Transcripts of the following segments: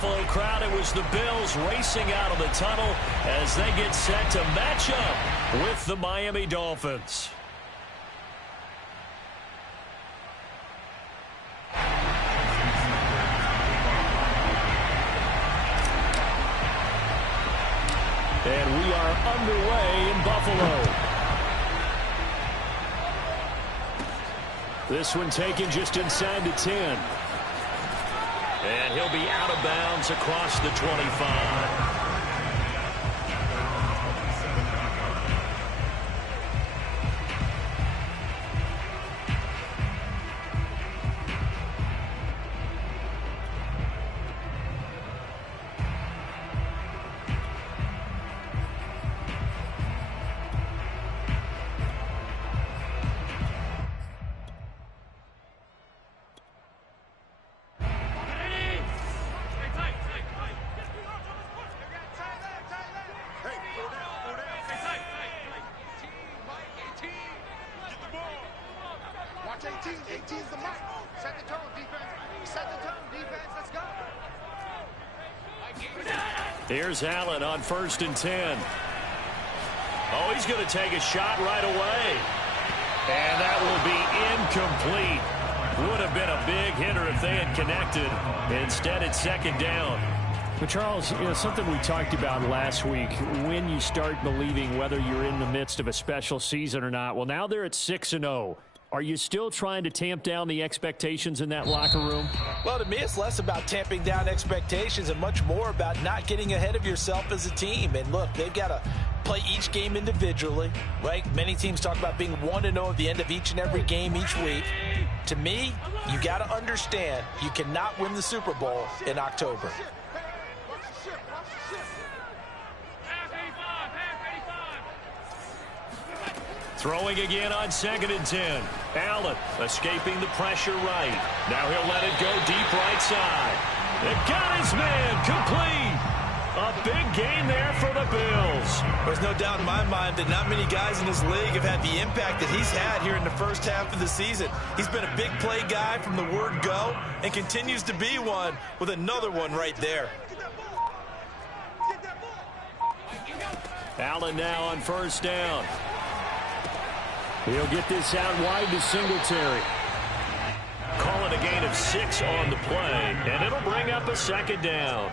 Buffalo crowd, it was the Bills racing out of the tunnel as they get set to match up with the Miami Dolphins. And we are underway in Buffalo. This one taken just inside the 10. And he'll be out of bounds across the 25. Here's Allen on 1st and 10. Oh, he's going to take a shot right away. And that will be incomplete. Would have been a big hitter if they had connected. Instead, it's 2nd down. But Charles, something we talked about last week, when you start believing whether you're in the midst of a special season or not. Well, now they're at 6-0. Are you still trying to tamp down the expectations in that locker room? Well, to me, it's less about tamping down expectations and much more about not getting ahead of yourself as a team. And look, they've got to play each game individually, right? Many teams talk about being 1-0 at the end of each and every game each week. To me, you got to understand you cannot win the Super Bowl in October. Throwing again on 2nd and 10. Allen escaping the pressure right. Now he'll let it go deep right side. It got his man complete. A big game there for the Bills. There's no doubt in my mind that not many guys in this league have had the impact that he's had here in the first half of the season. He's been a big play guy from the word go and continues to be one with another one right there. Allen now on 1st down. He'll get this out wide to Singletary. Call it a gain of 6 on the play, and it'll bring up a 2nd down.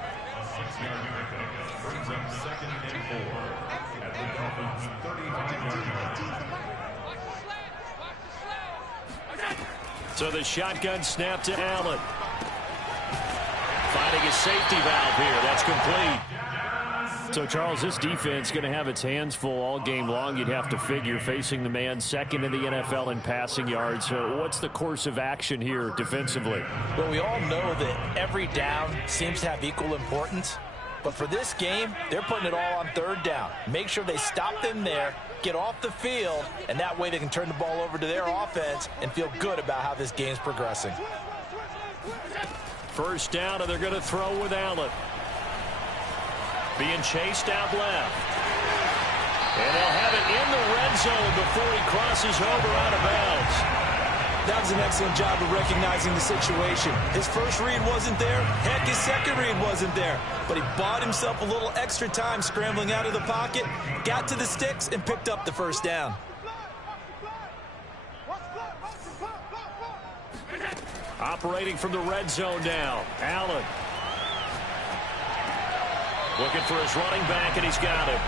So the shotgun snap to Allen. Finding a safety valve here. That's complete. So, Charles, this defense is going to have its hands full all game long, you'd have to figure, facing the man second in the NFL in passing yards. What's the course of action here defensively? Well, we all know that every down seems to have equal importance. But for this game, they're putting it all on 3rd down. Make sure they stop them there, get off the field, and that way they can turn the ball over to their offense and feel good about how this game's progressing. 1st down, and they're going to throw with Allen. Being chased out left. And they'll have it in the red zone before he crosses over out of bounds. That was an excellent job of recognizing the situation. His first read wasn't there. Heck, his second read wasn't there. But he bought himself a little extra time scrambling out of the pocket, got to the sticks, and picked up the 1st down. Operating from the red zone now. Allen. Looking for his running back, and he's got it.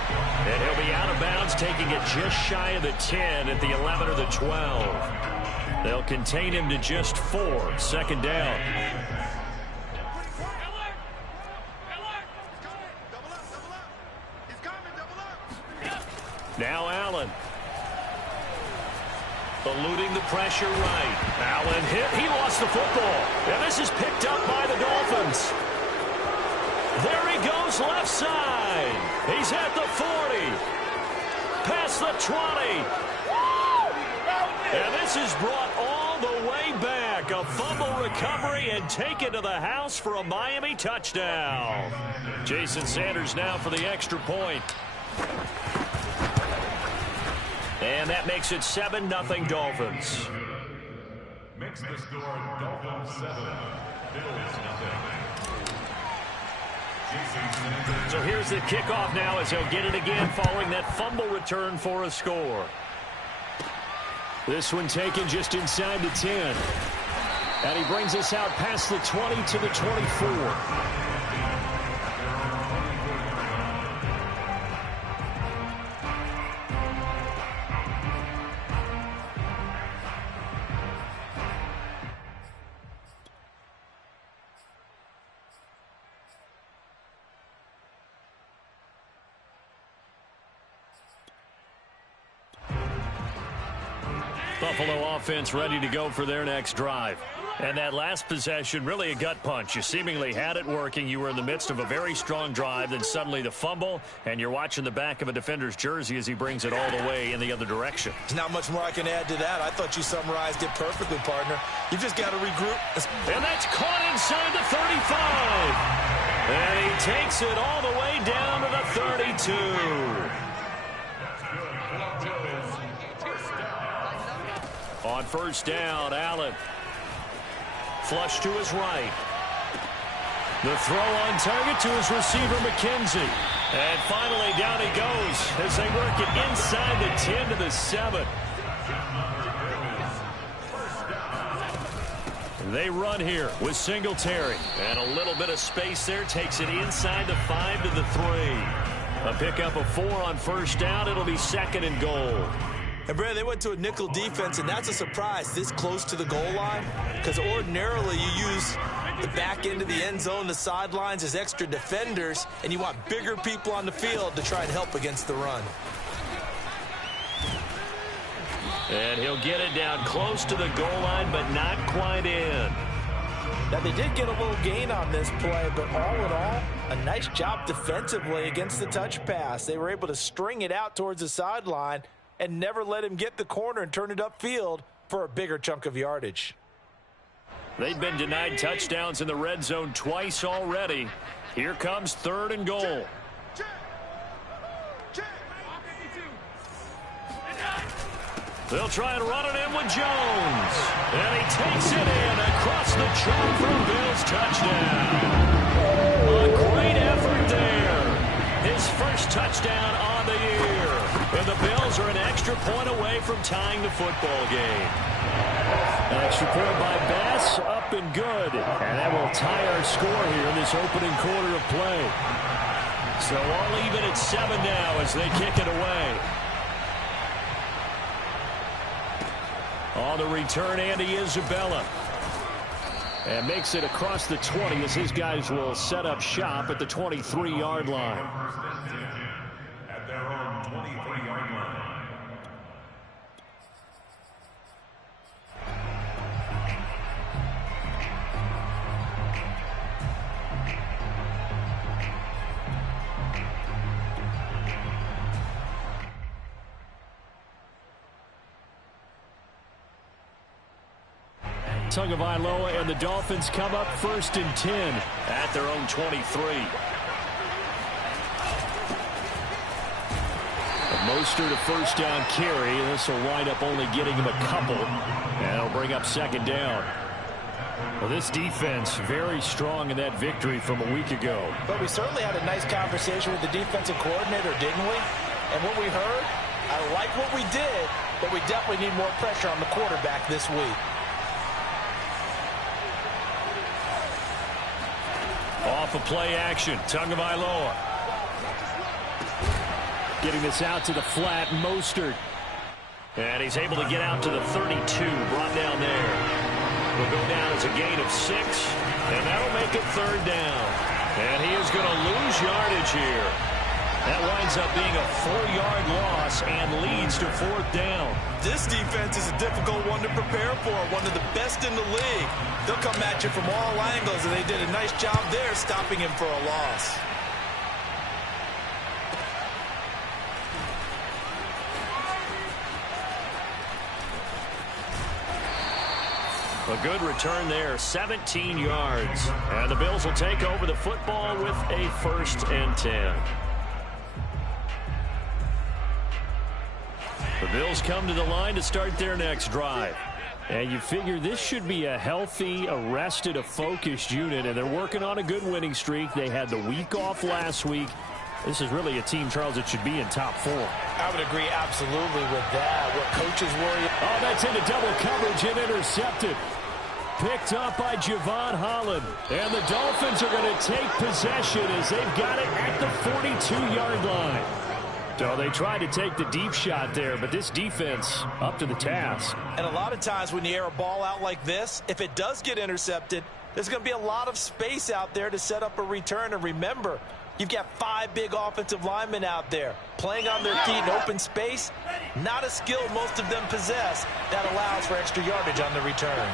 And he'll be out of bounds, taking it just shy of the 10 at the 11 or the 12. They'll contain him to just 4. 2nd down. Now Allen. Eluding the pressure right. Allen hit. He lost the football. And this is picked up by the Dolphins. There he goes left side. He's at the 40. Past the 20. And this is brought all the way back. A fumble recovery and taken to the house for a Miami touchdown. Jason Sanders now for the extra point. And that makes it 7-0 Dolphins. Makes the score Dolphins 7, Bills 0. So here's the kickoff now as he'll get it again following that fumble return for a score. This one taken just inside the 10. And he brings us out past the 20 to the 24. Buffalo offense ready to go for their next drive. And that last possession, really a gut punch. You seemingly had it working. You were in the midst of a very strong drive. Then suddenly the fumble, and you're watching the back of a defender's jersey as he brings it all the way in the other direction. There's not much more I can add to that. I thought you summarized it perfectly, partner. You just got to regroup. And that's caught inside the 35. And he takes it all the way down to the 32. On first down, Allen. Flush to his right. The throw on target to his receiver, McKenzie. And finally, down he goes as they work it inside the 10 to the 7. They run here with Singletary. And a little bit of space there. Takes it inside the 5 to the 3. A pickup of 4 on first down. It'll be 2nd and goal. And, Brad, they went to a nickel defense, and that's a surprise this close to the goal line, because ordinarily you use the back end of the end zone, the sidelines as extra defenders, and you want bigger people on the field to try and help against the run. And he'll get it down close to the goal line, but not quite in. Now, they did get a little gain on this play, but all in all, a nice job defensively against the touch pass. They were able to string it out towards the sideline and never let him get the corner and turn it upfield for a bigger chunk of yardage. They've been denied touchdowns in the red zone twice already. Here comes 3rd and goal. They'll try and run it in with Jones. And he takes it in across the chalk for Bills touchdown. A great effort there. His first touchdown on the year. And the Bills are an extra point away from tying the football game. An extra point by Bass, up and good. And that will tie our score here in this opening quarter of play. So all even at 7 now as they kick it away. On the return, Andy Isabella. And makes it across the 20 as his guys will set up shop at the 23-yard line. At their own 23-yard line. Tagovailoa and the Dolphins come up 1st and 10 at their own 23. Mostert a first down carry. This will wind up only getting him a couple. And it'll bring up 2nd down. Well, this defense very strong in that victory from a week ago. But we certainly had a nice conversation with the defensive coordinator, didn't we? And what we heard, I like what we did, but we definitely need more pressure on the quarterback this week. Off of play action, Tagovailoa. Getting this out to the flat, Mostert. And he's able to get out to the 32, brought down there. Will go down as a gain of 6, and that'll make it 3rd down. And he is going to lose yardage here. That winds up being a 4-yard loss and leads to 4th down. This defense is a difficult one to prepare for, one of the best in the league. They'll come at you from all angles, and they did a nice job there stopping him for a loss. A good return there, 17 yards. And the Bills will take over the football with a 1st and 10. The Bills come to the line to start their next drive. And you figure this should be a healthy, a rested, a focused unit, and they're working on a good winning streak. They had the week off last week. This is really a team, Charles, that should be in top 4. I would agree absolutely with that. What coaches worry about. Oh, that's into double coverage and intercepted. Picked up by Javon Holland. And the Dolphins are going to take possession as they've got it at the 42-yard line. So they tried to take the deep shot there, but this defense up to the task. And a lot of times when you air a ball out like this, if it does get intercepted, there's going to be a lot of space out there to set up a return. And remember, you've got 5 big offensive linemen out there playing on their feet in open space. Not a skill most of them possess that allows for extra yardage on the return.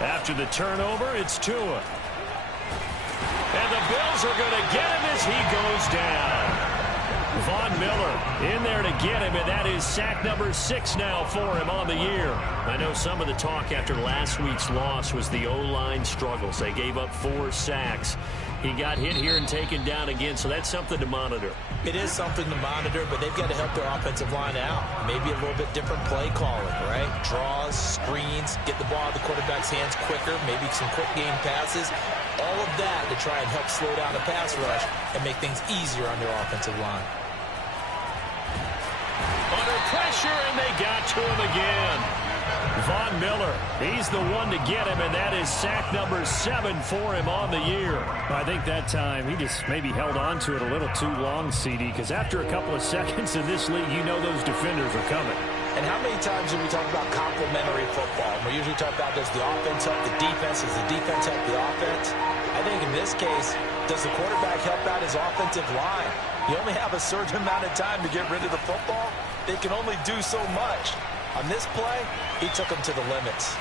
After the turnover, it's Tua. And the Bills are going to get him as he goes down. Von Miller in there to get him, and that is sack number 6 now for him on the year. I know some of the talk after last week's loss was the O-line struggles. They gave up 4 sacks. He got hit here and taken down again, so that's something to monitor. It is something to monitor, but they've got to help their offensive line out. Maybe a little bit different play calling, right? Draws, screens, get the ball out of the quarterback's hands quicker, maybe some quick game passes. All of that to try and help slow down the pass rush and make things easier on their offensive line. Under pressure, and they got to him again. Von Miller, he's the one to get him, and that is sack number 7 for him on the year. I think that time he just maybe held on to it a little too long, CD, because after a couple of seconds in this league, you know those defenders are coming. And how many times do we talk about complementary football? We usually talk about does the offense help the defense, does the defense help the offense? I think in this case, does the quarterback help out his offensive line? You only have a certain amount of time to get rid of the football. They can only do so much. On this play, he took him to the limits.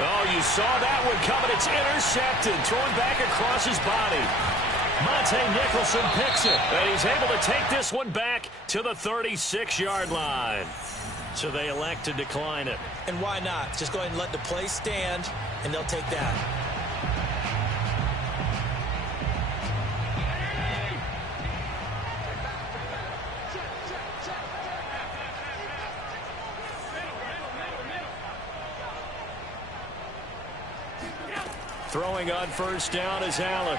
Oh, you saw that one coming. It's intercepted. Thrown back across his body. Monte Nicholson picks it. And he's able to take this one back to the 36-yard line. So they elect to decline it. And why not? Just go ahead and let the play stand, and they'll take that. Throwing on first down is Allen.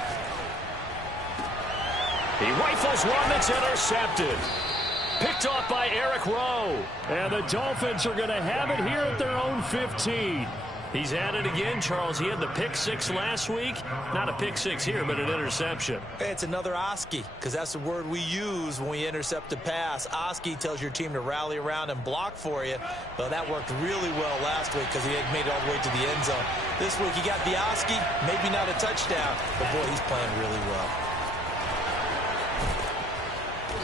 He rifles one that's intercepted. Picked off by Eric Rowe. And the Dolphins are going to have it here at their own 15. He's at it again, Charles. He had the pick 6 last week. Not a pick 6 here, but an interception. It's another Oski, because that's the word we use when we intercept a pass. Oski tells your team to rally around and block for you. Well, that worked really well last week because he had made it all the way to the end zone. This week he got the Oski, maybe not a touchdown, but boy, he's playing really well.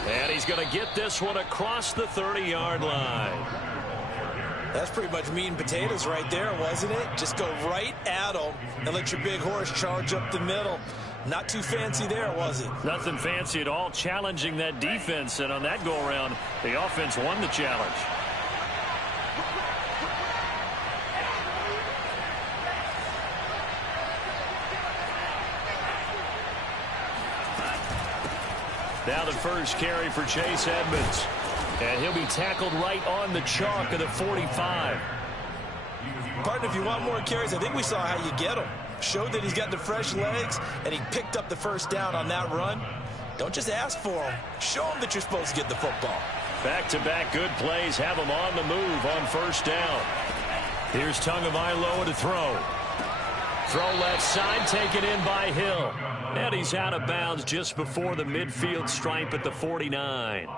And he's going to get this one across the 30-yard line. That's pretty much meat and potatoes right there, wasn't it? Just go right at them and let your big horse charge up the middle. Not too fancy there, was it? Nothing fancy at all, challenging that defense. And on that go-around, the offense won the challenge. Now the first carry for Chase Edmonds. And he'll be tackled right on the chalk of the 45. Partner, if you want more carries, I think we saw how you get them. Showed that he's got the fresh legs, and he picked up the first down on that run. Don't just ask for them. Show them that you're supposed to get the football. Back-to-back good plays have him on the move on first down. Here's Tagovailoa to throw. Throw left side, taken in by Hill. And he's out of bounds just before the midfield stripe at the 49.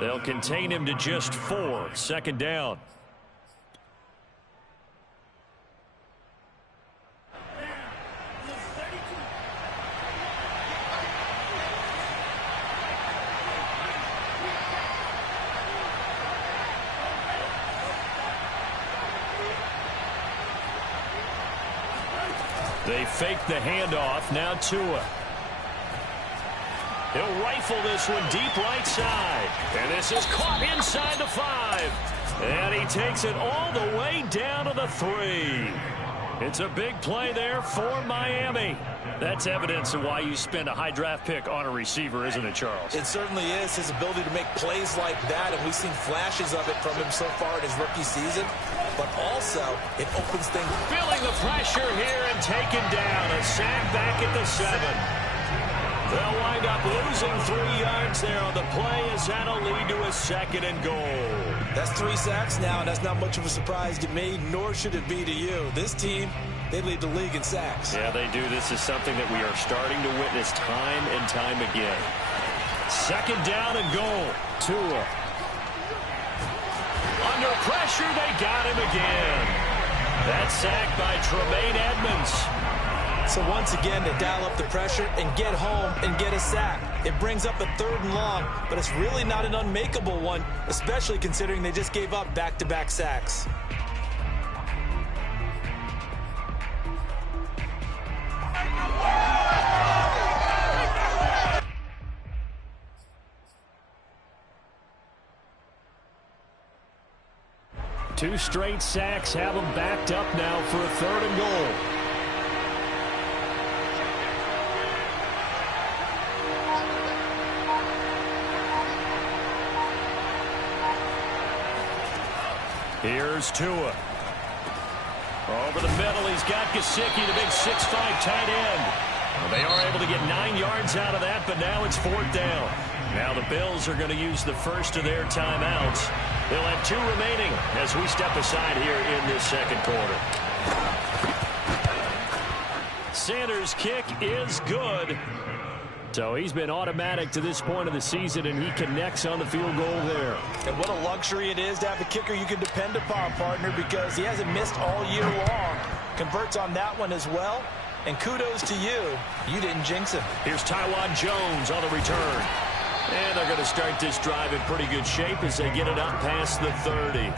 They'll contain him to just 4. Second down. They fake the handoff. Now Tua. He'll rifle this one deep right side. And this is caught inside the 5. And he takes it all the way down to the 3. It's a big play there for Miami. That's evidence of why you spend a high draft pick on a receiver, isn't it, Charles? It certainly is. His ability to make plays like that, and we've seen flashes of it from him so far in his rookie season. But also, it opens things. Feeling the pressure here and taken down. A sack back at the 7. They'll wind up losing 3 yards there on the play as that'll lead to a 2nd and goal. That's 3 sacks now, and that's not much of a surprise to me, nor should it be to you. This team, they lead the league in sacks. Yeah, they do. This is something that we are starting to witness time and time again. 2nd down and goal. Tua. Under pressure, they got him again. That sack by Tremaine Edmonds. So once again, they dial up the pressure and get home and get a sack. It brings up a 3rd and long, but it's really not an unmakeable one, especially considering they just gave up back-to-back sacks. Two straight sacks have them backed up now for a 3rd and goal. Here's Tua. Over the middle, he's got Gesicki, the big 6'5" tight end. Well, they are able to get 9 yards out of that, but now it's 4th down. Now the Bills are going to use the first of their timeouts. They'll have 2 remaining as we step aside here in this 2nd quarter. Sanders' kick is good. So he's been automatic to this point of the season, and he connects on the field goal there. And what a luxury it is to have a kicker you can depend upon, partner, because he hasn't missed all year long. Converts on that one as well. And kudos to you. You didn't jinx him. Here's Tywan Jones on the return. And they're going to start this drive in pretty good shape as they get it up past the 30.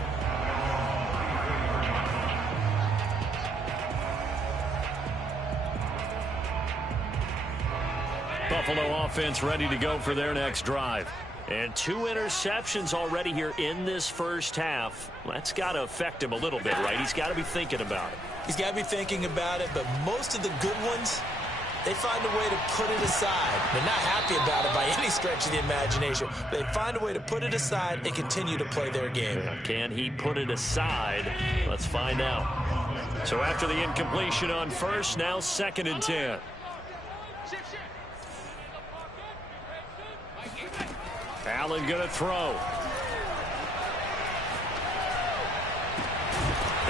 Buffalo offense ready to go for their next drive. And 2 interceptions already here in this first half. That's got to affect him a little bit, right? He's got to be thinking about it. He's got to be thinking about it, but most of the good ones, they find a way to put it aside. They're not happy about it by any stretch of the imagination. They find a way to put it aside and continue to play their game. Can he put it aside? Let's find out. So after the incompletion on first, now 2nd and 10. Allen going to throw.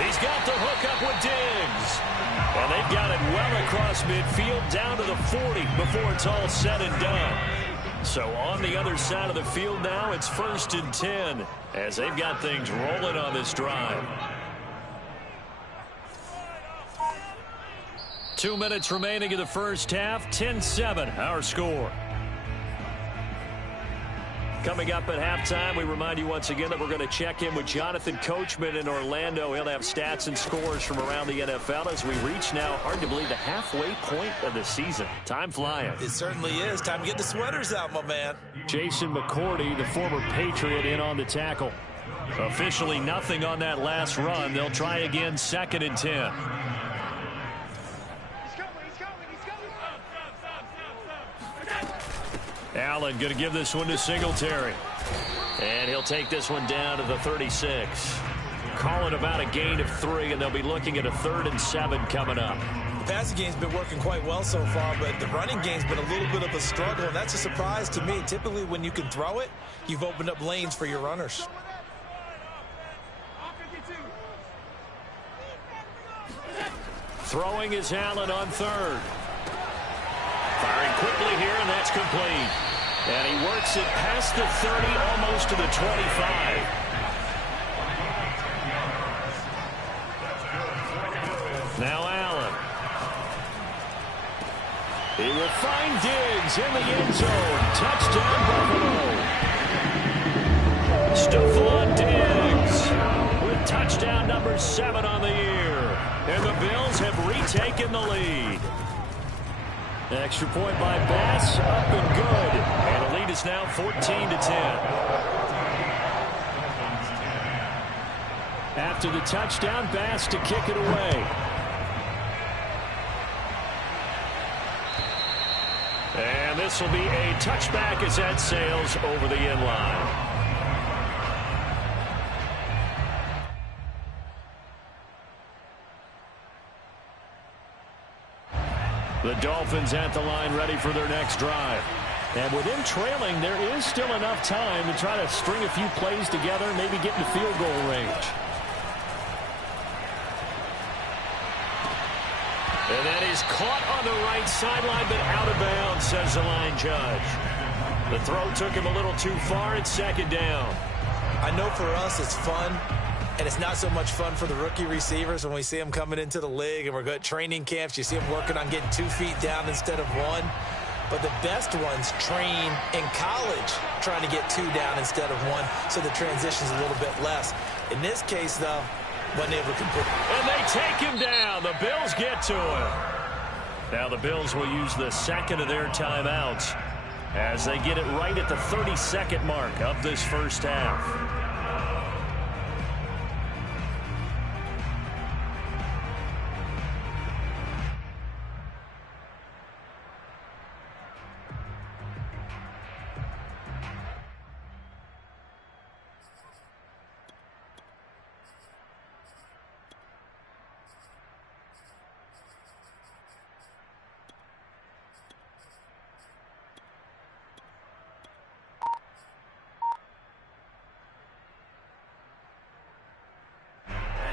He's got the hook up with Diggs. And they've got it well across midfield down to the 40 before it's all said and done. So on the other side of the field now, it's 1st and 10 as they've got things rolling on this drive. 2 minutes remaining in the first half. 10-7 our score. Coming up at halftime, we remind you once again that we're going to check in with Jonathan Coachman in Orlando. He'll have stats and scores from around the NFL as we reach now, hard to believe, the halfway point of the season. Time flying. It certainly is. Time to get the sweaters out, my man. Jason McCourty, the former Patriot, in on the tackle. Officially nothing on that last run. They'll try again, 2nd and 10. Allen going to give this one to Singletary. And he'll take this one down to the 36. Calling about a gain of 3, and they'll be looking at a 3rd and 7 coming up. The passing game's been working quite well so far, but the running game's been a little bit of a struggle, and that's a surprise to me. Typically, when you can throw it, you've opened up lanes for your runners. Throwing is Allen on 3rd. Firing quickly here, and that's complete. And he works it past the 30, almost to the 25. Now Allen. He will find Diggs in the end zone. Touchdown, Buffalo. Stephon Diggs with touchdown number 7 on the year. And the Bills have retaken the lead. Extra point by Bass, up and good. And the lead is now 14-10. After the touchdown, Bass to kick it away. this will be a touchback as that sails over the end line. The Dolphins at the line ready for their next drive. And with him trailing, there is still enough time to try to string a few plays together, maybe get into field goal range. And that is caught on the right sideline, but out of bounds, says the line judge. The throw took him a little too far. It's second down. I know for us it's fun, and it's not so much fun for the rookie receivers when we see them coming into the league and we're good training camps. You see them working on getting 2 feet down instead of 1. But the best ones train in college trying to get 2 down instead of 1, so the transition's a little bit less. In this case, though, wasn't able to complete. And they take him down. The Bills get to him. Now the Bills will use the second of their timeouts as they get it right at the 30-second mark of this first half.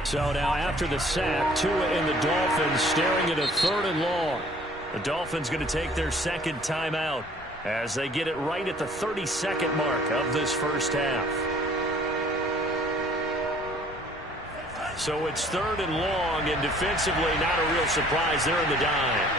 So now after the sack, Tua and the Dolphins staring at a 3rd and long. The Dolphins going to take their second timeout as they get it right at the 32nd mark of this first half. So it's 3rd and long, and defensively not a real surprise. They're in the dime.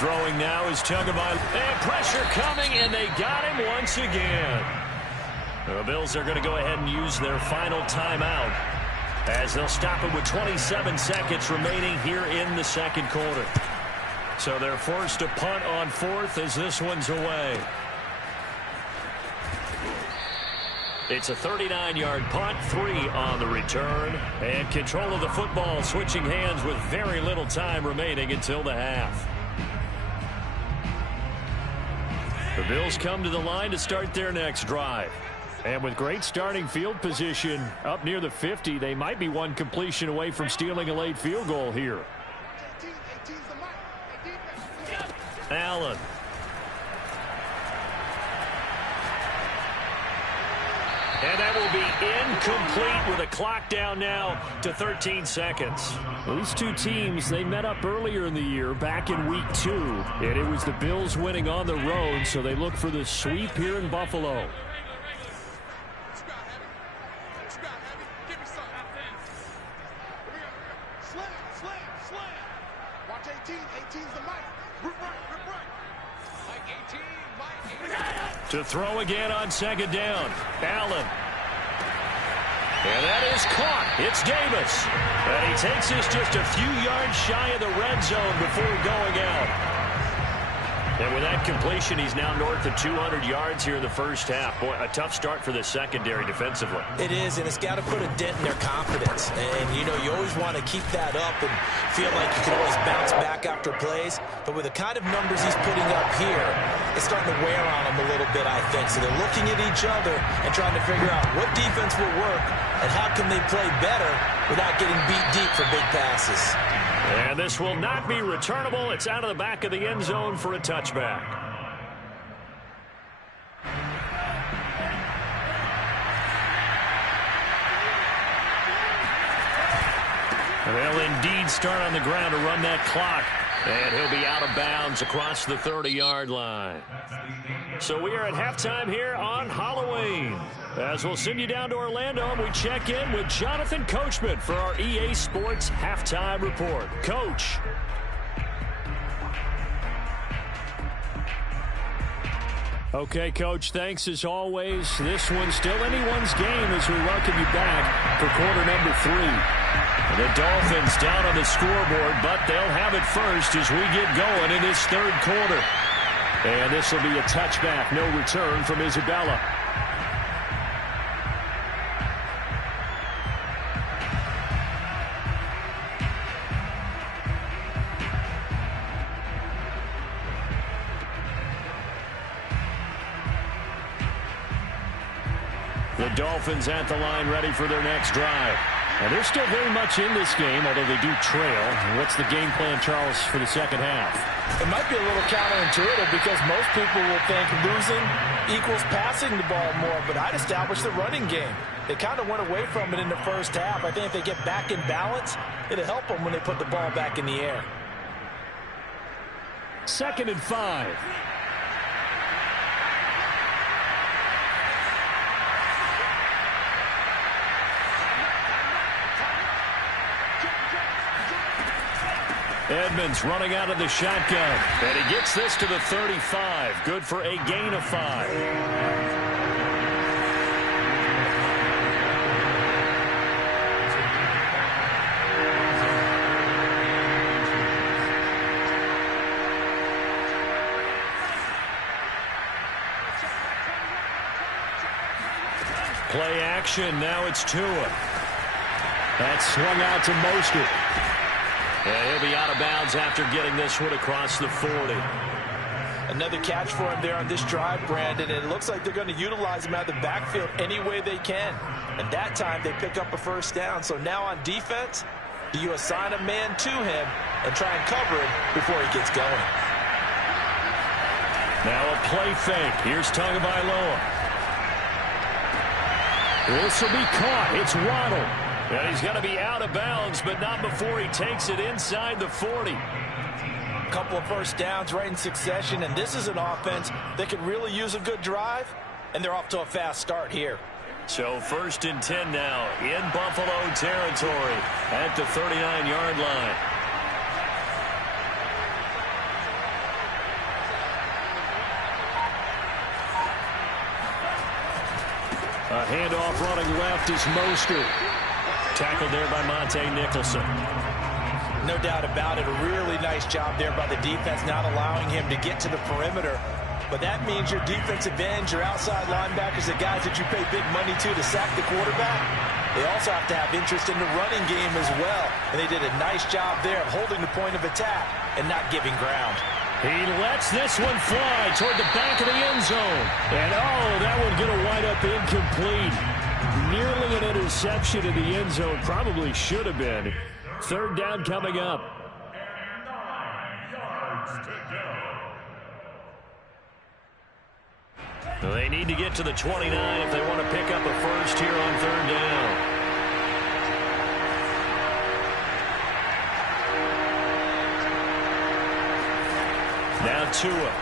Throwing now is Tagovailoa. And pressure coming, and they got him once again. The Bills are going to go ahead and use their final timeout as they'll stop it with 27 seconds remaining here in the second quarter. So they're forced to punt on 4th as this one's away. It's a 39-yard punt, 3 on the return. And control of the football switching hands with very little time remaining until the half. The Bills come to the line to start their next drive. And with great starting field position up near the 50, they might be one completion away from stealing a late field goal here. Allen. And that will be incomplete with a clock down now to 13 seconds. These two teams, they met up earlier in the year back in week 2. And it was the Bills winning on the road, so they look for the sweep here in Buffalo. To throw again on second down. Allen. And that is caught. It's Davis. And he takes this just a few yards shy of the red zone before going out. And with that completion, he's now north of 200 yards here in the first half. Boy, a tough start for the secondary defensively. It is, and it's got to put a dent in their confidence. And, you know, you always want to keep that up and feel like you can always bounce back after plays. But with the kind of numbers he's putting up here, it's starting to wear on them a little bit, I think. So they're looking at each other and trying to figure out what defense will work and how can they play better without getting beat deep for big passes. And this will not be returnable. It's out of the back of the end zone for a touchback. They'll indeed start on the ground to run that clock. And he'll be out of bounds across the 30-yard line. So we are at halftime here on Halloween. As we'll send you down to Orlando, and we check in with Jonathan Coachman for our EA Sports Halftime Report. Coach. Okay, Coach, thanks as always. This one's still anyone's game as we welcome you back for quarter number 3. The Dolphins down on the scoreboard, but they'll have it first as we get going in this third quarter. And this will be a touchback, no return from Isabella. Dolphins at the line, ready for their next drive. And they're still very much in this game, although they do trail. What's the game plan, Charles, for the second half? It might be a little counterintuitive because most people will think losing equals passing the ball more, but I'd establish the running game. They kind of went away from it in the first half. I think if they get back in balance, it'll help them when they put the ball back in the air. 2nd and 5. Edmonds running out of the shotgun. And he gets this to the 35. Good for a gain of 5. Play action. Now it's Tua. That's swung out to Mostert. And he'll be out of bounds after getting this one across the 40. Another catch for him there on this drive, Brandon. And it looks like they're going to utilize him out of the backfield any way they can. And that time they pick up a first down. So now on defense, do you assign a man to him and try and cover him before he gets going? Now a play fake. Here's Tagovailoa. This will be caught. It's Waddle. And he's going to be out of bounds, but not before he takes it inside the 40. A couple of first downs right in succession, and this is an offense that could really use a good drive, and they're off to a fast start here. So 1st and 10 now in Buffalo territory at the 39-yard line. A handoff running left is Mostert. Tackled there by Monte Nicholson. No doubt about it. A really nice job there by the defense, not allowing him to get to the perimeter. But that means your defensive ends, your outside linebackers, the guys that you pay big money to sack the quarterback, they also have to have interest in the running game as well. And they did a nice job there of holding the point of attack and not giving ground. He lets this one fly toward the back of the end zone. And, that one going to wind up incomplete. Nearly an interception in the end zone. Probably should have been. 3rd down coming up. And 9 yards to go. They need to get to the 29 if they want to pick up a first here on 3rd down. Now Tua.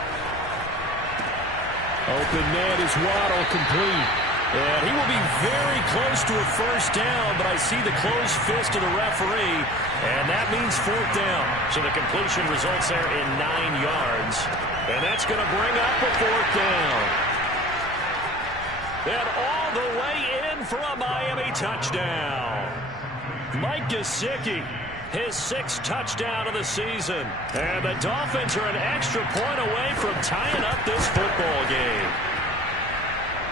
Open man is Waddle, complete. And he will be very close to a first down, but I see the closed fist of the referee, and that means 4th down. So the completion results there in 9 yards, and that's going to bring up a 4th down. And all the way in for a Miami touchdown. Mike Gesicki, his 6th touchdown of the season. And the Dolphins are an extra point away from tying up this football game.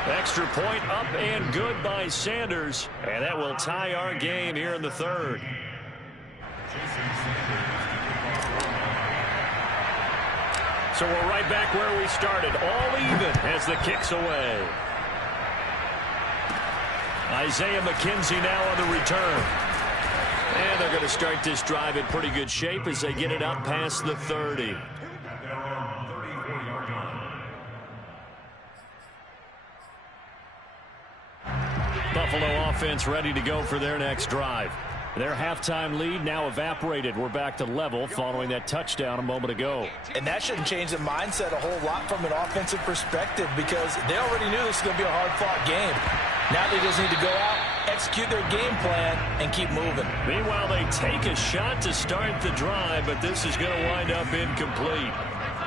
Extra point up and good by Sanders. And that will tie our game here in the 3rd. So we're right back where we started. All even as the kick's away. Isaiah McKenzie now on the return. And they're going to start this drive in pretty good shape as they get it up past the 30. Buffalo offense ready to go for their next drive. Their halftime lead now evaporated. We're back to level following that touchdown a moment ago. And that shouldn't change the mindset a whole lot from an offensive perspective because they already knew this was going to be a hard-fought game. Now they just need to go out, execute their game plan, and keep moving. Meanwhile, they take a shot to start the drive, but this is going to wind up incomplete.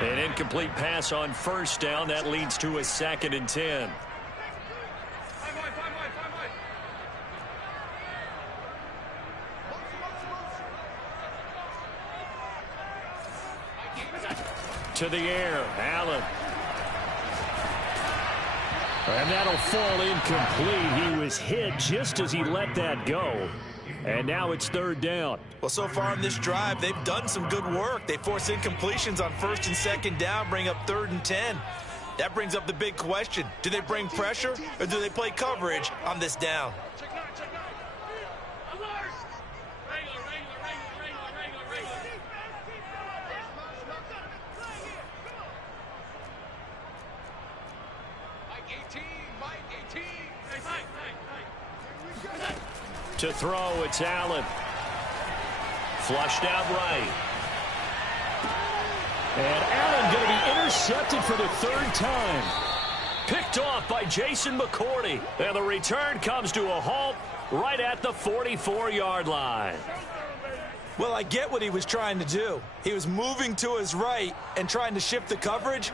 An incomplete pass on 1st down. That leads to a 2nd and 10. To the air, Allen. And that'll fall incomplete. He was hit just as he let that go. And now it's 3rd down. Well, so far in this drive, they've done some good work. They force incompletions on 1st and 2nd down, bring up 3rd and 10. That brings up the big question. Do they bring pressure or do they play coverage on this down? To throw, it's Allen. Flushed out right. And Allen going to be intercepted for the third time. Picked off by Jason McCourty. And the return comes to a halt right at the 44-yard line. Well, I get what he was trying to do. He was moving to his right and trying to shift the coverage,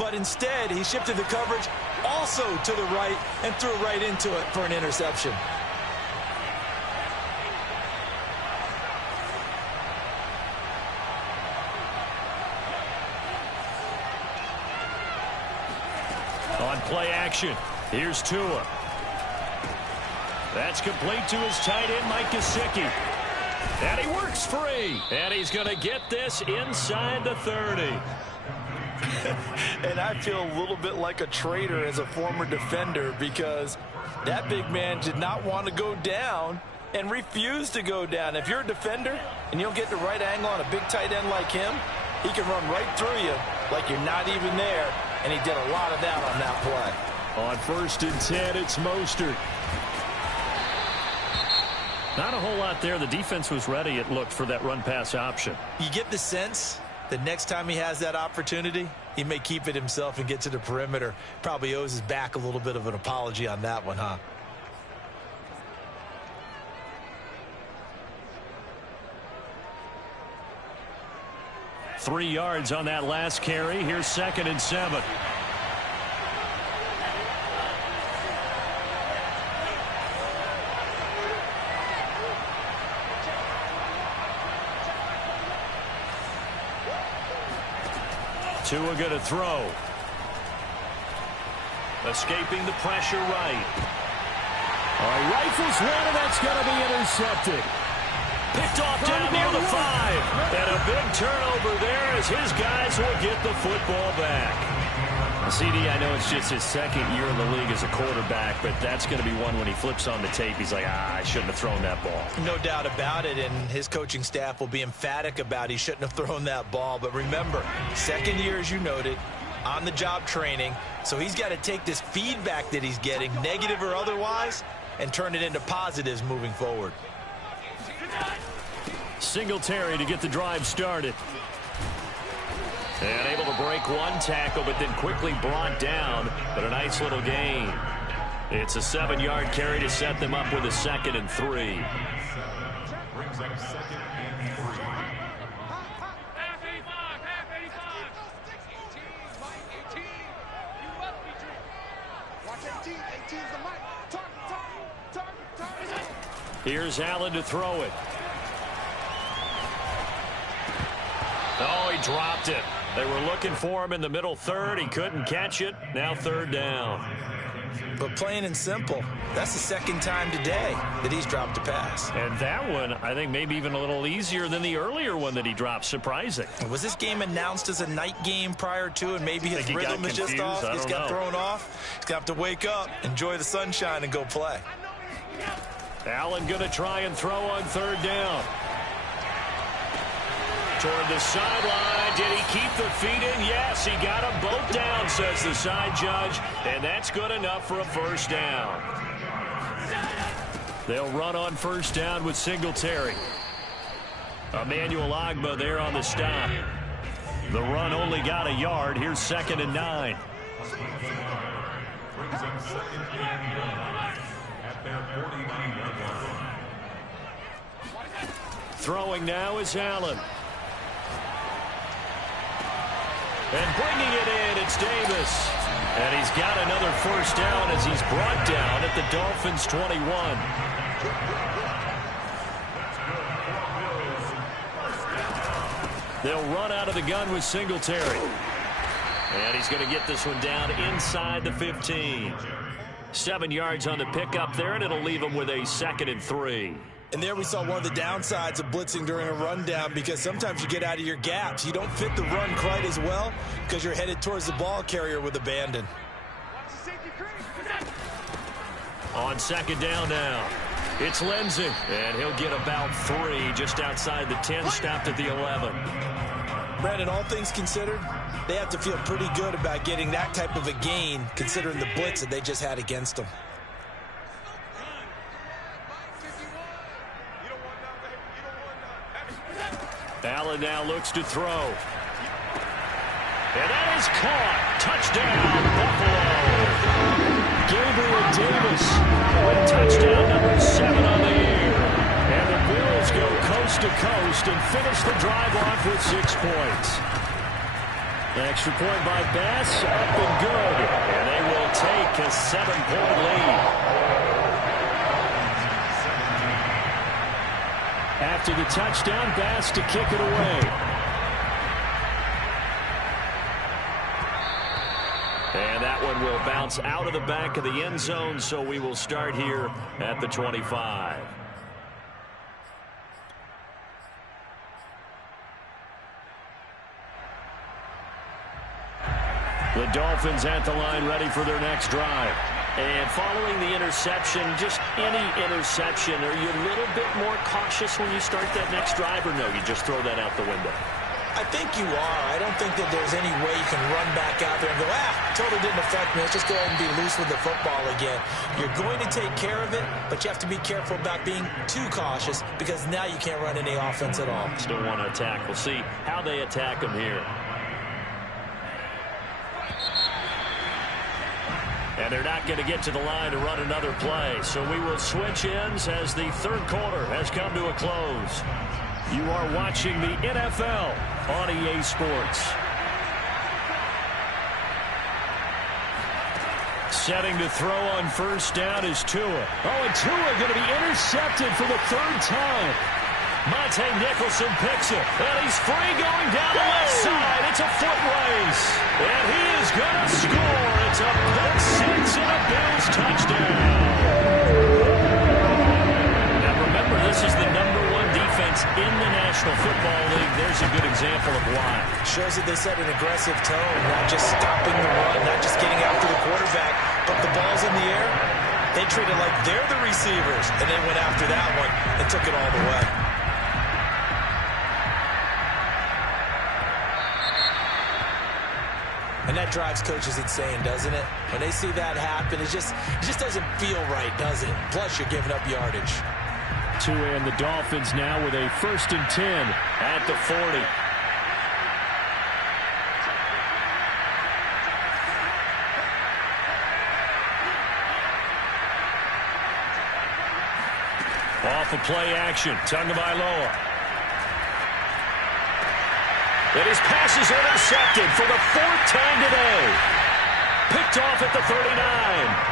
but instead he shifted the coverage also to the right and threw right into it for an interception. On play action, here's Tua. That's complete to his tight end, Mike Gesicki. And he works free. And he's going to get this inside the 30. And I feel a little bit like a traitor as a former defender because that big man did not want to go down and refused to go down. If you're a defender and you don't get the right angle on a big tight end like him, he can run right through you like you're not even there. And he did a lot of that on that play. On 1st and 10, it's Mostert. Not a whole lot there. The defense was ready, it looked, for that run-pass option. You get the sense that next time he has that opportunity, he may keep it himself and get to the perimeter. Probably owes his back a little bit of an apology on that one, huh? Three yards on that last carry. Here's 2nd and 7. Tua going to throw. Escaping the pressure right. Rifles one, and that's going to be intercepted. Picked off down near the 5. And a big turnover there as his guys will get the football back. CD, I know it's just his 2nd year in the league as a quarterback, but that's going to be one when he flips on the tape. He's like, I shouldn't have thrown that ball. No doubt about it, and his coaching staff will be emphatic about he shouldn't have thrown that ball. But remember, 2nd year, as you noted, on-the-job training. So he's got to take this feedback that he's getting, negative or otherwise, and turn it into positives moving forward. Singletary to get the drive started. And able to break one tackle, but then quickly brought down. But a nice little gain. It's a 7-yard carry to set them up with a 2nd and 3. Brings up 2nd and 3. Half 85, half 85. 18, Mike, 18. You must be drinking. Watch 18, 18's the mic. Target. Here's Allen to throw it. Oh, he dropped it. They were looking for him in the middle 3rd. He couldn't catch it. Now 3rd down. But plain and simple, that's the 2nd time today that he's dropped a pass. And that one, I think, maybe even a little easier than the earlier one that he dropped. Surprising. Was this game announced as a night game prior to, and maybe his rhythm is just off? He's got thrown off. He's going to have to wake up, enjoy the sunshine, and go play. Allen going to try and throw on 3rd down. Toward the sideline. Did he keep the feet in? Yes, he got them both down, says the side judge. And that's good enough for a 1st down. They'll run on 1st down with Singletary. Emmanuel Ogbah there on the stop. The run only got a yard. Here's 2nd and 9. Brings up 2nd and 9 at their 49-yard line. Throwing now is Allen. And bringing it in, it's Davis. And he's got another 1st down as he's brought down at the Dolphins' 21. They'll run out of the gun with Singletary. And he's going to get this one down inside the 15. 7 yards on the pickup there, and it'll leave him with a 2nd and 3. And there we saw one of the downsides of blitzing during a rundown, because sometimes you get out of your gaps. You don't fit the run quite as well because you're headed towards the ball carrier with abandon. On second down now, it's Lindsey, and he'll get about 3 just outside the 10, stopped at the 11. Brandon, all things considered, they have to feel pretty good about getting that type of a gain, considering the blitz that they just had against them. Allen now looks to throw. And that is caught. Touchdown, Buffalo. Gabriel Davis with touchdown number 7 on the year. And the Bills go coast to coast and finish the drive off with 6 points. An extra point by Bass, up and good. And they will take a 7-point lead. After the touchdown, Bass to kick it away. And that one will bounce out of the back of the end zone, so we will start here at the 25. The Dolphins at the line, ready for their next drive. And following the interception, just any interception, are you a little bit more cautious when you start that next drive, or no, you just throw that out the window? I think you are. I don't think that there's any way you can run back out there and go, totally didn't affect me. Let's just go ahead and be loose with the football again. You're going to take care of it, but you have to be careful about being too cautious, because now you can't run any offense at all. Still want to attack. We'll see how they attack them here. And they're not going to get to the line to run another play. So we will switch ends as the third quarter has come to a close. You are watching the NFL on EA Sports. Setting to throw on first down is Tua. Oh, and Tua going to be intercepted for the 3rd time. Monte Nicholson picks it, and he's free going down the left side. It's a foot race, and he is going to score. It's a pick six and a Bills touchdown. Now remember, this is the #1 defense in the National Football League. There's a good example of why. Shows that they set an aggressive tone, not just stopping the run, not just getting after the quarterback, but the ball's in the air. They treat it like they're the receivers, and then went after that one and took it all the way. And that drives coaches insane, doesn't it? When they see that happen, it just doesn't feel right, does it? Plus, you're giving up yardage. Tua and the Dolphins now with a 1st and 10 at the 40. Off of play action, Tagovailoa. And his pass is intercepted for the 4th time today. Picked off at the 39.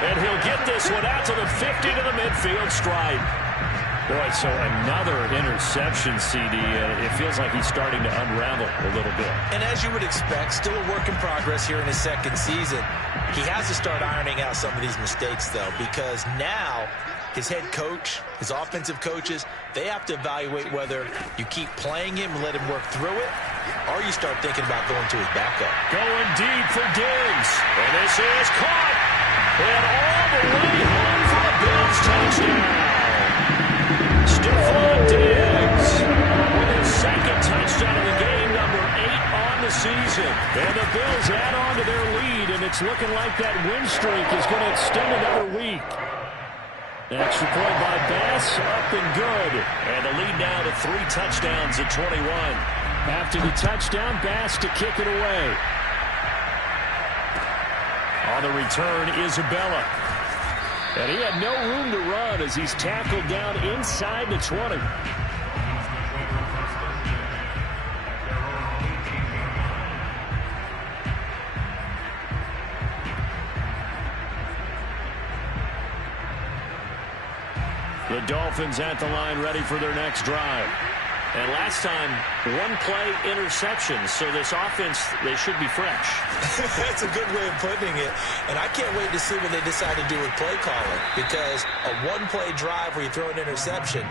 And he'll get this one out to the 50 to the midfield stripe. Boy, so another interception, CD. It feels like he's starting to unravel a little bit. And as you would expect, still a work in progress here in his 2nd season. He has to start ironing out some of these mistakes, though, because now his head coach, his offensive coaches, they have to evaluate whether you keep playing him and let him work through it, or you start thinking about going to his backup. Going deep for Diggs. And this is caught. And all the way home for a Bills touchdown. Stephon Diggs with his 2nd touchdown of the game, number 8 on the season. And the Bills add on to their lead, and it's looking like that win streak is going to extend another week. An extra point by Bass, up and good. And the lead now to 3 touchdowns at 21. After the touchdown, Bass to kick it away. On the return, Isabella. And he had no room to run as he's tackled down inside the 20. The Dolphins at the line, ready for their next drive. And last time, 1-play interception. So this offense, they should be fresh. That's a good way of putting it. And I can't wait to see what they decide to do with play calling. Because a 1-play drive where you throw an interception,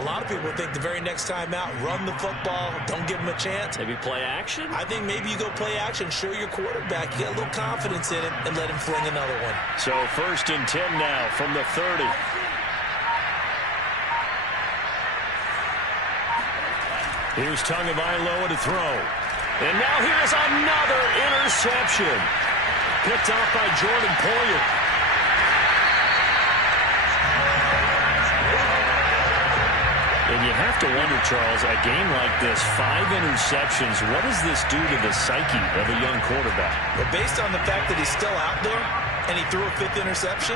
A lot of people think the very next time out, run the football, don't give him a chance. Maybe play action? I think maybe you go play action, show your quarterback, you get a little confidence in him, and let him fling another one. So 1st and 10 now from the 30. Here's Tagovailoa to throw. And now here's another interception. Picked off by Jordan Poyer. And you have to wonder, Charles, a game like this, 5 interceptions, what does this do to the psyche of a young quarterback? Well, based on the fact that he's still out there and he threw a 5th interception,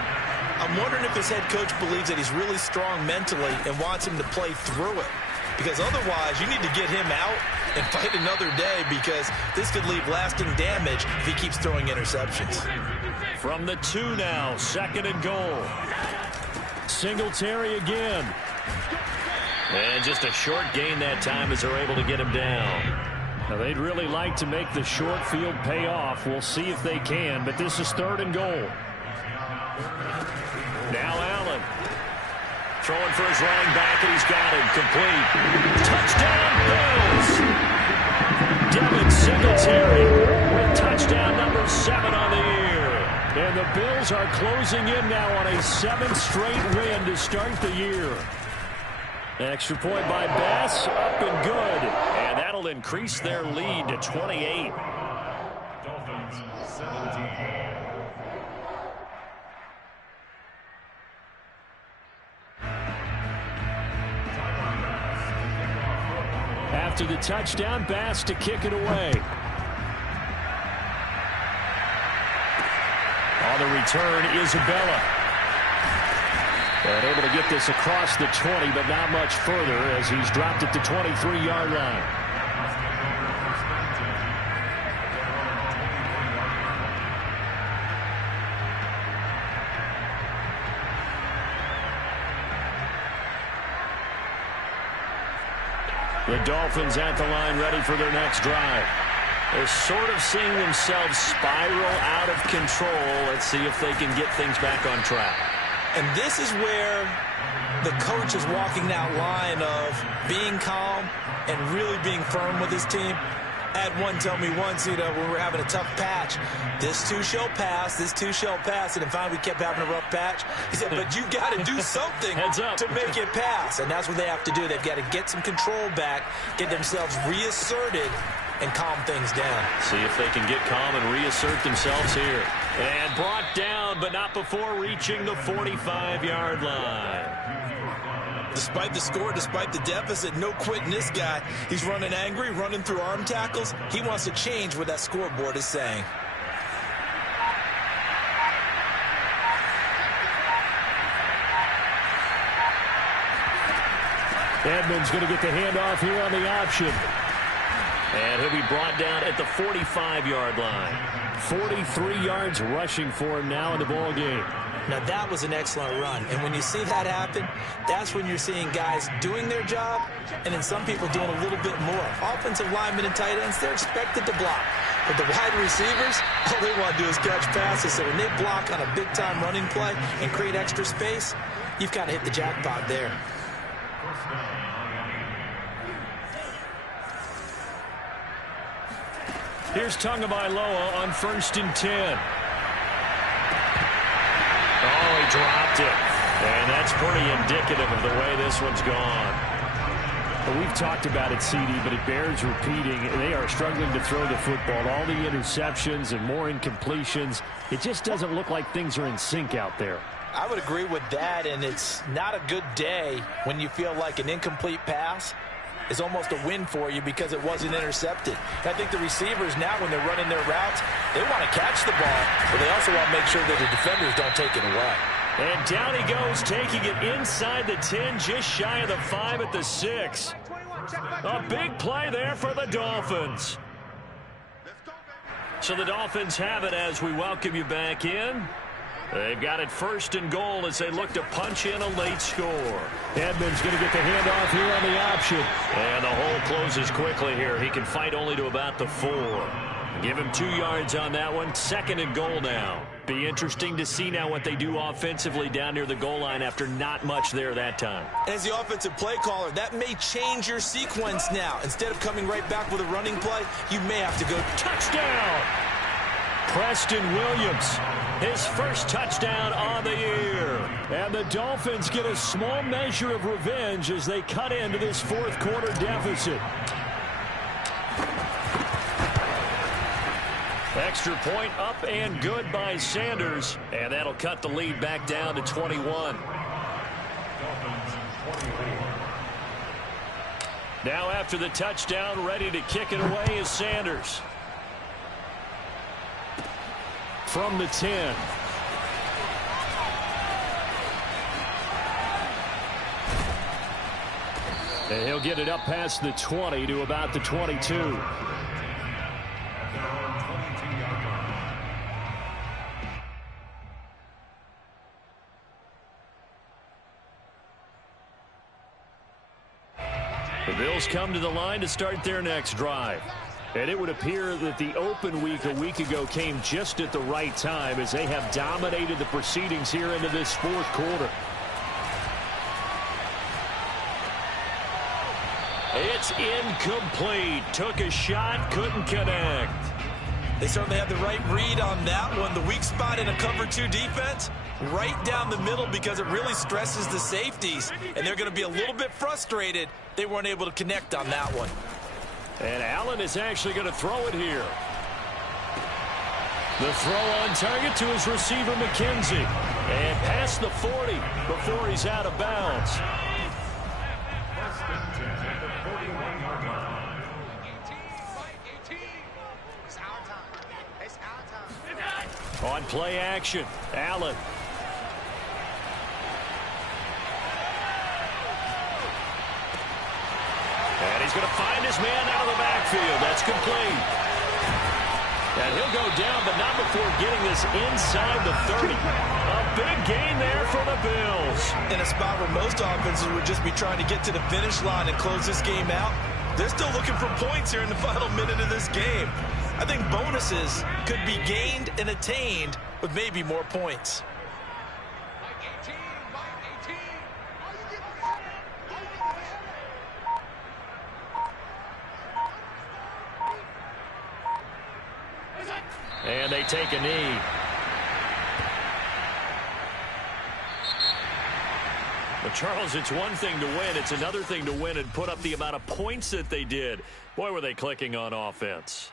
I'm wondering if his head coach believes that he's really strong mentally and wants him to play through it. Because otherwise, you need to get him out and fight another day, because this could leave lasting damage if he keeps throwing interceptions. From the 2 now, 2nd and goal. Singletary again. And just a short gain that time as they're able to get him down. Now, they'd really like to make the short field pay off. We'll see if they can, but this is 3rd and goal. Now Allen. Throwing for his running back, and he's got him complete. Touchdown, Bills! Devin Singletary with touchdown number 7 on the year. And the Bills are closing in now on a 7th straight win to start the year. Extra point by Bass, up and good. And that'll increase their lead to 28. Dolphins 17. After the touchdown, Bass to kick it away. On the return, Isabella. And able to get this across the 20, but not much further as he's dropped it to 23-yard line. The Dolphins at the line, ready for their next drive. They're sort of seeing themselves spiral out of control. Let's see if they can get things back on track. And this is where the coach is walking that line of being calm and really being firm with his team. I had one tell me once, when we're having a tough patch, this too shall pass, this too shall pass. And finally we kept having a rough patch. He said, but you got to do something to make it pass. And that's what they have to do. They've got to get some control back, get themselves reasserted, and calm things down. See if they can get calm and reassert themselves here. And brought down, but not before reaching the 45-yard line. Despite the score, despite the deficit, no quitting this guy. He's running angry, running through arm tackles. He wants to change what that scoreboard is saying. Edmonds going to get the handoff here on the option. And he'll be brought down at the 45-yard line. 43 yards rushing for him now in the ball game. Now, that was an excellent run. And when you see that happen, that's when you're seeing guys doing their job and then some people doing a little bit more. Offensive linemen and tight ends, they're expected to block. But the wide receivers, all they want to do is catch passes. So when they block on a big-time running play and create extra space, you've got to hit the jackpot there. Here's Tagovailoa on 1st and 10. Oh, he dropped it. And that's pretty indicative of the way this one's gone. Well, we've talked about it, CD, but it bears repeating. They are struggling to throw the football. All the interceptions and more incompletions. It just doesn't look like things are in sync out there. I would agree with that, and it's not a good day when you feel like an incomplete pass is almost a win for you because it wasn't intercepted. And I think the receivers now, when they're running their routes, they want to catch the ball, but they also want to make sure that the defenders don't take it away. And down he goes, taking it inside the 10, just shy of the 5 at the 6. A big play there for the Dolphins. So the Dolphins have it as we welcome you back in. They've got it 1st and goal as they look to punch in a late score. Edmonds going to get the handoff here on the option. And the hole closes quickly here. He can fight only to about the 4. Give him 2 yards on that one. 2nd and goal now. Be interesting to see now what they do offensively down near the goal line after not much there that time. As the offensive play caller, that may change your sequence now. Instead of coming right back with a running play, you may have to go touchdown. Preston Williams, his first touchdown on the year. And the Dolphins get a small measure of revenge as they cut into this 4th quarter deficit. Extra point up and good by Sanders. And that'll cut the lead back down to 21. Now after the touchdown, ready to kick it away is Sanders. From the 10. And he'll get it up past the 20 to about the 22. The Bills come to the line to start their next drive. And it would appear that the open week a week ago came just at the right time as they have dominated the proceedings here into this 4th quarter. It's incomplete. Took a shot, couldn't connect. They certainly have the right read on that one. The weak spot in a cover 2 defense, right down the middle because it really stresses the safeties. And they're going to be a little bit frustrated they weren't able to connect on that one. And Allen is actually going to throw it here. The throw on target to his receiver, McKenzie. And past the 40 before he's out of bounds. On play action, Allen. And he's going to find his man out of the backfield. That's complete. And he'll go down, but not before getting this inside the 30. A big gain there for the Bills. In a spot where most offenses would just be trying to get to the finish line and close this game out, they're still looking for points here in the final minute of this game. I think bonuses could be gained and attained with maybe more points. And they take a knee. But Charles, it's one thing to win. It's another thing to win and put up the amount of points that they did. Boy, were they clicking on offense.